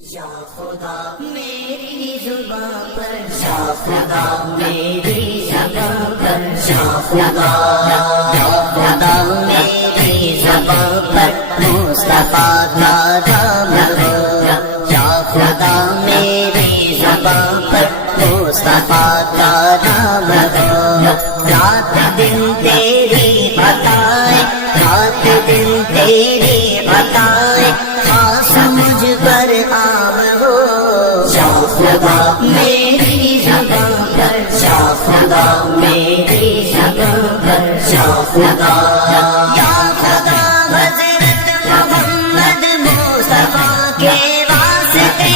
یا خدا میری زبان پر، یا خدا میری زبان پر، یا خدا میری زبان پر مصطفیٰ کا نام ہو، یا خدا میری زبان پر مصطفیٰ کا نام ہو۔ رات دن تیری عطائیں، رات دن تیری عطائیں، خاص مجھ پر عام ہو۔ یا خدا میری زبان پر، یا خدا میری زبان پر، یا خدا یا خدا حضرت محمد مصطفیٰ کے واسطے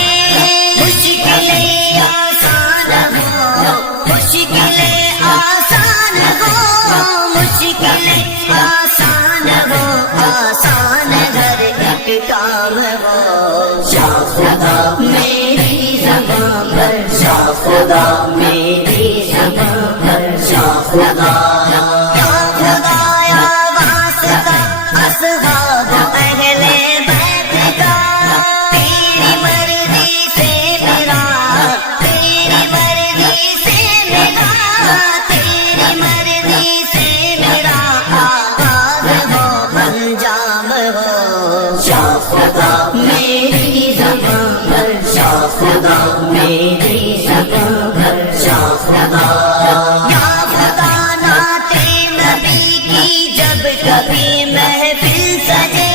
مشکلیں آسان ہو، مشکلیں آسان ہو، مشکلیں آسان ہو، آسان ہر ایک کام ہو۔ یا خدا میری زبان پر، یا خدا میری زبان پر، یا خدا یا خدا یا واسطہ اصحاب اہل بیت کا، تیری مرضی سے میرا، تیری مرضی سے میرا، تیری مرضی سے میرا آغاز ہو، انجام ہو۔ یا خدا میری زبان پر، یا خدا میری زبان پر، یا خدا یا خدا نعت نبی کی جب کبھی محفل سجے،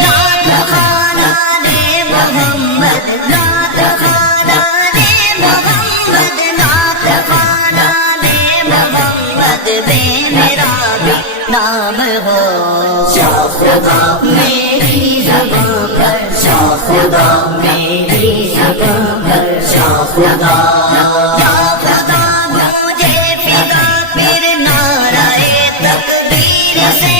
نعت خوانان محمد، نعت خوانان محمد، نعت خوانان محمد بے میرا بھی نام ہو۔ یا خدا میری زبان پر، یا خدا میری زبان پر، یا خدا یا خدا مجھے فدا پھر نعرہ تکبیر سے،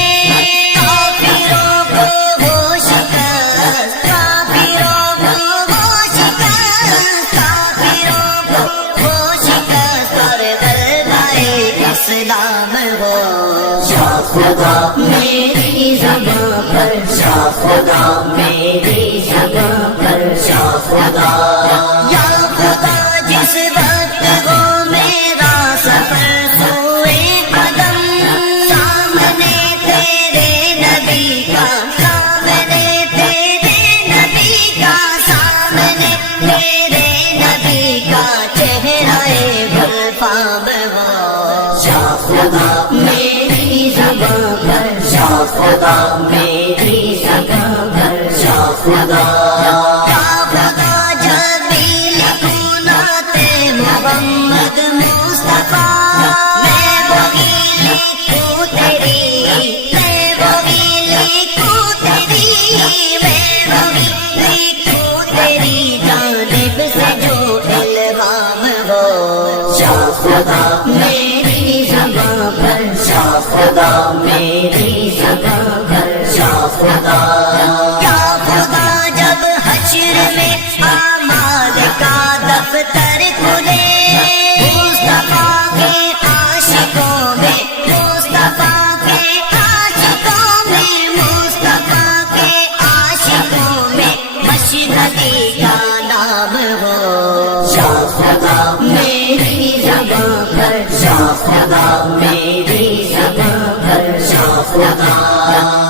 کافروں کو ہو شکست، کافروں کو ہو شکست، کافروں کو ہو شکست، اور غلبہ اسلام ہو۔ یا خدا میری زبان پر، یا خدا میری زبان پر، یا خدا یا خدا جس وقت ہو میرا سفر سوئے قدم، سامنے تیرے نبی کا، سامنے تیرے نبی کا، سامنے تیرے نبی کا چہرہ گلفام ہو۔ یا خدا میری زبان پر، یا خدا میری زبان پر، یا خدا یا خدا جب بھی لکھوں نعت محمد مصطفیٰ، میں وہی لکھوں تیری، میں وہی لکھوں تیری، میں وہی لکھوں تیری جانب سے جو الہام ہو۔ یا خدا میری زبان پر، یا خدا میری زبان پر، یا خدا یا خدا جب حشر میں اعمال کا دفتر کھلے، مصطفیٰ کے عاشقوں میں، مصطفیٰ کے عاشقوں میں، مصطفیٰ کے عاشقوں میں مشہدی کا نام ہو۔ یا خدا میری زبان پر، یا خدا میری زبان پر، یا خدا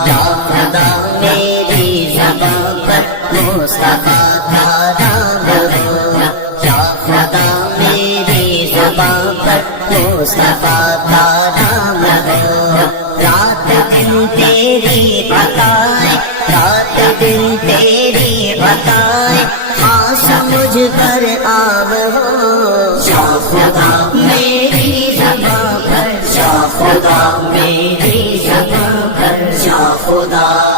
یا خدا میری زبان پر مصطفیٰ کا نام ہو۔ یا خدا میری زبان پر مصطفیٰ کا نام ہو۔ رات دن تیری عطائیں، رات دن تیری عطائیں، خاص مجھ پر عام ہو۔ یا خدا میری زبان پر، یا خدا میری زبان پر، یا خدا